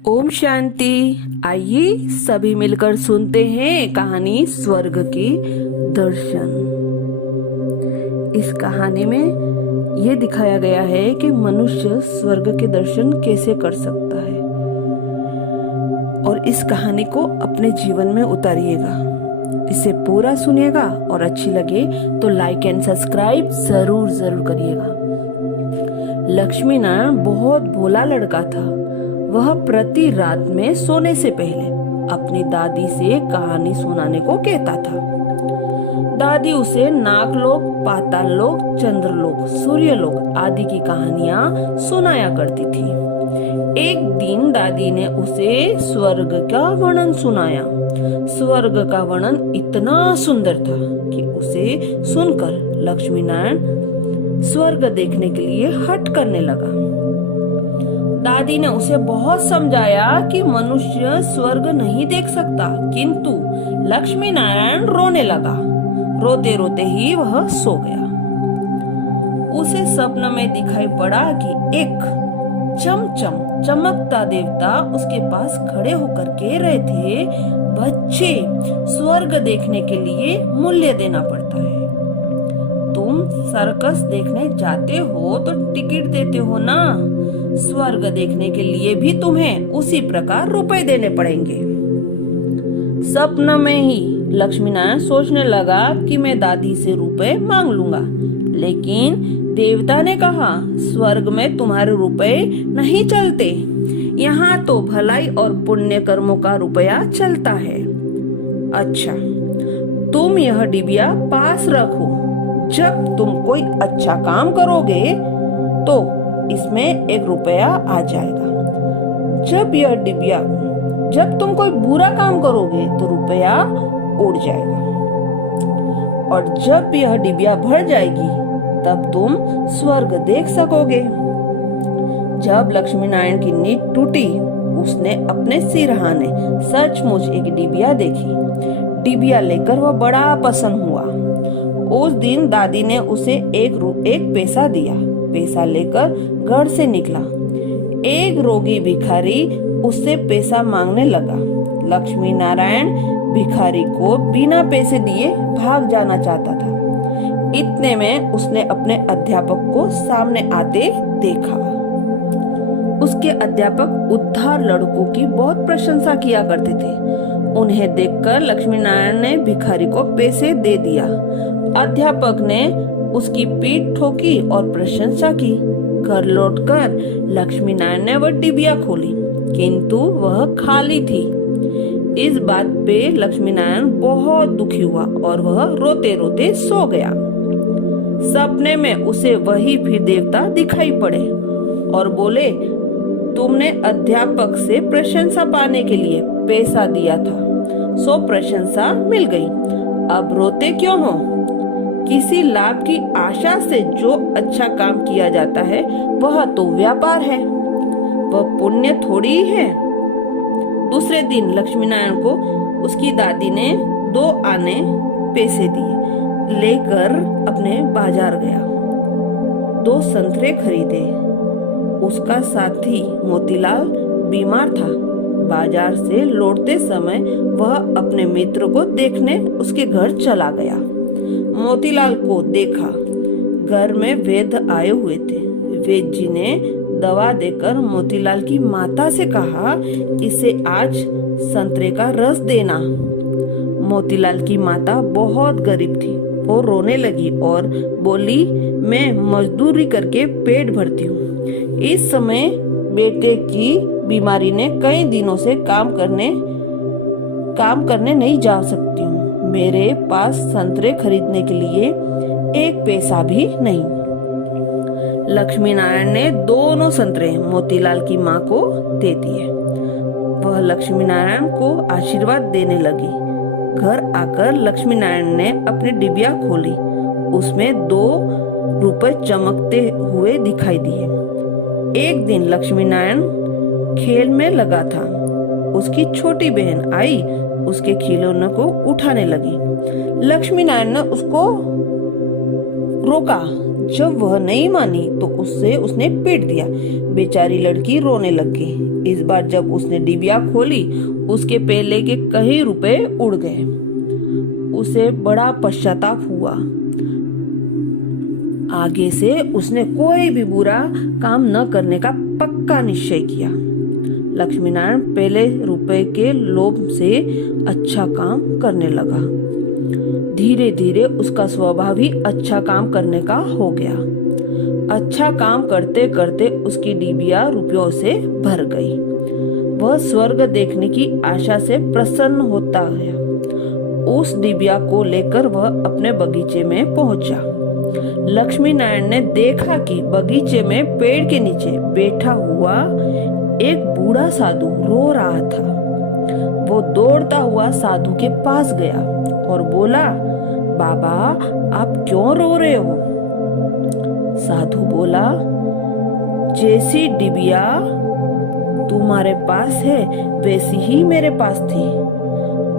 ओम शांति। आइए सभी मिलकर सुनते हैं कहानी स्वर्ग के दर्शन। इस कहानी में ये दिखाया गया है कि मनुष्य स्वर्ग के दर्शन कैसे कर सकता है, और इस कहानी को अपने जीवन में उतारिएगा। इसे पूरा सुनिएगा और अच्छी लगे तो लाइक एंड सब्सक्राइब जरूर करिएगा। लक्ष्मी नारायण बहुत भोला लड़का था। वह प्रति रात में सोने से पहले अपनी दादी से कहानी सुनाने को कहता था। दादी उसे नागलोक, पाताल लोक, चंद्रलोक, सूर्यलोक आदि की कहानियां सुनाया करती थी। एक दिन दादी ने उसे स्वर्ग का वर्णन सुनाया। स्वर्ग का वर्णन इतना सुंदर था कि उसे सुनकर लक्ष्मी नारायण स्वर्ग देखने के लिए हट करने लगा। दादी ने उसे बहुत समझाया कि मनुष्य स्वर्ग नहीं देख सकता, किंतु लक्ष्मी नारायण रोने लगा। रोते रोते ही वह सो गया। उसे स्वप्न में दिखाई पड़ा कि एक चमकता देवता उसके पास खड़े होकर कह रहे थे, बच्चे, स्वर्ग देखने के लिए मूल्य देना पड़ता है। तुम सर्कस देखने जाते हो तो टिकट देते हो ना, स्वर्ग देखने के लिए भी तुम्हें उसी प्रकार रुपए देने पड़ेंगे। सपन में ही लक्ष्मी नारायण सोचने लगा कि मैं दादी से रुपए मांग लूंगा, लेकिन देवता ने कहा, स्वर्ग में तुम्हारे रुपए नहीं चलते, यहाँ तो भलाई और पुण्य कर्मों का रुपया चलता है। अच्छा, तुम यह डिबिया पास रखो। जब तुम कोई अच्छा काम करोगे तो इसमें 1 रुपया आ जाएगा। जब तुम कोई बुरा काम करोगे तो रुपया उड़ जाएगा, और जब यह डिबिया भर जाएगी तब तुम स्वर्ग देख सकोगे। जब लक्ष्मी नारायण की नींद टूटी, उसने अपने सिरहाने सचमुच एक डिबिया देखी। डिबिया लेकर वह बड़ा प्रसन्न हुआ। उस दिन दादी ने उसे एक पैसा दिया। पैसा लेकर घर से निकला। एक रोगी भिखारी उससे पैसा मांगने लगा। लक्ष्मी नारायण भिखारी को बिना पैसे दिए भाग जाना चाहता था। इतने में उसने अपने अध्यापक को सामने आते देखा। उसके अध्यापक उद्धार लड़कों की बहुत प्रशंसा किया करते थे। उन्हें देखकर लक्ष्मी नारायण ने भिखारी को पैसे दे दिया। अध्यापक ने उसकी पीठ ठोकी और प्रशंसा की। घर लौटकर लक्ष्मी नारायण ने वह डिबिया खोली, किंतु वह खाली थी। इस बात पे लक्ष्मी नारायण बहुत दुखी हुआ और वह रोते रोते सो गया। सपने में उसे वही फिर देवता दिखाई पड़े और बोले, तुमने अध्यापक से प्रशंसा पाने के लिए पैसा दिया था, सो प्रशंसा मिल गई। अब रोते क्यों हो? किसी लाभ की आशा से जो अच्छा काम किया जाता है वह तो व्यापार है, वह पुण्य थोड़ी है। दूसरे दिन लक्ष्मी नारायण को उसकी दादी ने 2 आने पैसे दिए। लेकर अपने बाजार गया, 2 संतरे खरीदे। उसका साथी मोतीलाल बीमार था। बाजार से लौटते समय वह अपने मित्र को देखने उसके घर चला गया। मोतीलाल को देखा। घर में वैद्य आए हुए थे। वैद्य जी ने दवा देकर मोतीलाल की माता से कहा, इसे आज संतरे का रस देना। मोतीलाल की माता बहुत गरीब थी। वो रोने लगी और बोली, मैं मजदूरी करके पेट भरती हूँ। इस समय बेटे की बीमारी ने कई दिनों से काम करने नहीं जा सकती हूँ। मेरे पास संतरे खरीदने के लिए 1 पैसा भी नहीं। लक्ष्मी नारायण ने दोनों संतरे मोतीलाल की माँ को दे दिए। वह लक्ष्मी नारायण को आशीर्वाद देने लगी। घर आकर लक्ष्मी नारायण ने अपनी डिबिया खोली। उसमें 2 रुपए चमकते हुए दिखाई दिए। एक दिन लक्ष्मी नारायण खेल में लगा था। उसकी छोटी बहन आई, उसके खिलौने को उठाने लगी। लक्ष्मी नारायण ने उसको रोका। जब वह नहीं मानी तो उसने पीट दिया। बेचारी लड़की रोने लग गई। इस बार जब उसने डिबिया खोली, उसके पहले के कई रुपए उड़ गए। उसे बड़ा पश्चाताप हुआ। आगे से उसने कोई भी बुरा काम न करने का पक्का निश्चय किया। लक्ष्मी नारायण पहले रुपए के लोभ से अच्छा काम करने लगा। धीरे धीरे उसका स्वभाव भी अच्छा काम करने का हो गया। अच्छा काम करते करते उसकी डिबिया रुपयों से भर गई। वह स्वर्ग देखने की आशा से प्रसन्न होता गया। उस डिबिया को लेकर वह अपने बगीचे में पहुंचा। लक्ष्मी नारायण ने देखा कि बगीचे में पेड़ के नीचे बैठा हुआ एक बूढ़ा साधु रो रहा था। वो दौड़ता हुआ साधु के पास गया और बोला, बाबा आप क्यों रो रहे हो? साधु बोला, जैसी डिबिया तुम्हारे पास है वैसी ही मेरे पास थी।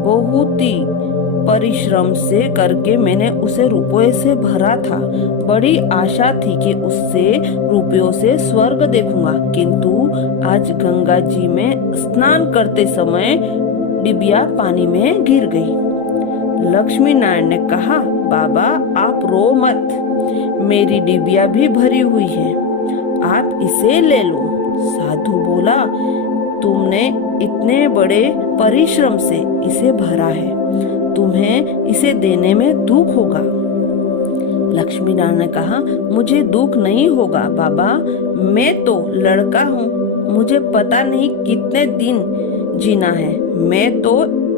बहुत ही परिश्रम से करके मैंने उसे रुपयों से भरा था। बड़ी आशा थी कि उससे रुपयों से स्वर्ग देखूंगा, किंतु आज गंगा जी में स्नान करते समय डिबिया पानी में गिर गई। लक्ष्मी नारायण ने कहा, बाबा आप रो मत, मेरी डिबिया भी भरी हुई है, आप इसे ले लो। साधु बोला, तुमने इतने बड़े परिश्रम से इसे भरा है, तुम्हें इसे देने में दुख होगा। लक्ष्मी नारायण ने कहा, मुझे दुख नहीं होगा बाबा, मैं तो लड़का हूँ, मुझे पता नहीं कितने दिन जीना है। मैं तो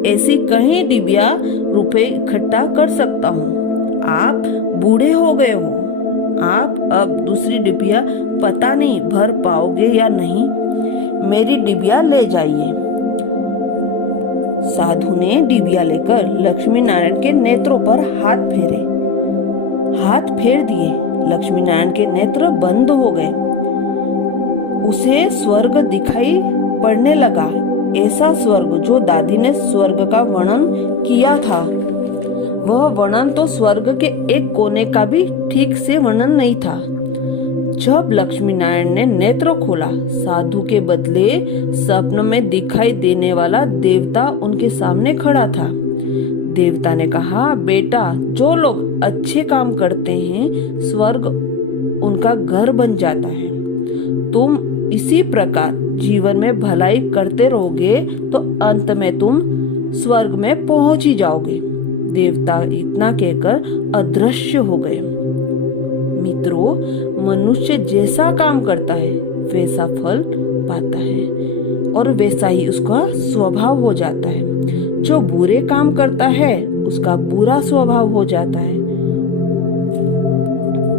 ऐसी कहीं डिबिया रुपए इकट्ठा कर सकता हूँ। आप बूढ़े हो गए हो, आप अब दूसरी डिबिया पता नहीं भर पाओगे या नहीं, मेरी डिबिया ले जाइए। साधु ने डिबिया लेकर लक्ष्मी नारायण के नेत्रों पर हाथ फेर दिए। लक्ष्मी नारायण के नेत्र बंद हो गए। उसे स्वर्ग दिखाई पड़ने लगा, ऐसा स्वर्ग जो दादी ने स्वर्ग का वर्णन किया था। वह वर्णन तो स्वर्ग के एक कोने का भी ठीक से वर्णन नहीं था। जब लक्ष्मी नारायण ने नेत्र खोला, साधु के बदले स्वप्न में दिखाई देने वाला देवता उनके सामने खड़ा था। देवता ने कहा, बेटा जो लोग अच्छे काम करते हैं स्वर्ग उनका घर बन जाता है। तुम इसी प्रकार जीवन में भलाई करते रहोगे तो अंत में तुम स्वर्ग में पहुंच ही जाओगे। देवता इतना कहकर अदृश्य हो गए। मित्रों, मनुष्य जैसा काम करता है वैसा फल पाता है और वैसा ही उसका स्वभाव हो जाता है। जो बुरे काम करता है उसका बुरा स्वभाव हो जाता है।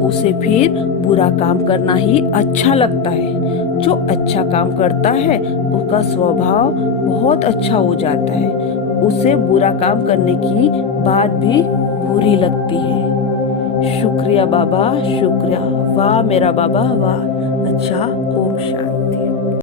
उसे फिर बुरा काम करना ही अच्छा लगता है। जो अच्छा काम करता है उसका स्वभाव बहुत अच्छा हो जाता है। उसे बुरा काम करने की बात भी बुरी लगती है। शुक्रिया बाबा, शुक्रिया। वाह मेरा बाबा वाह। अच्छा, ओम शांति।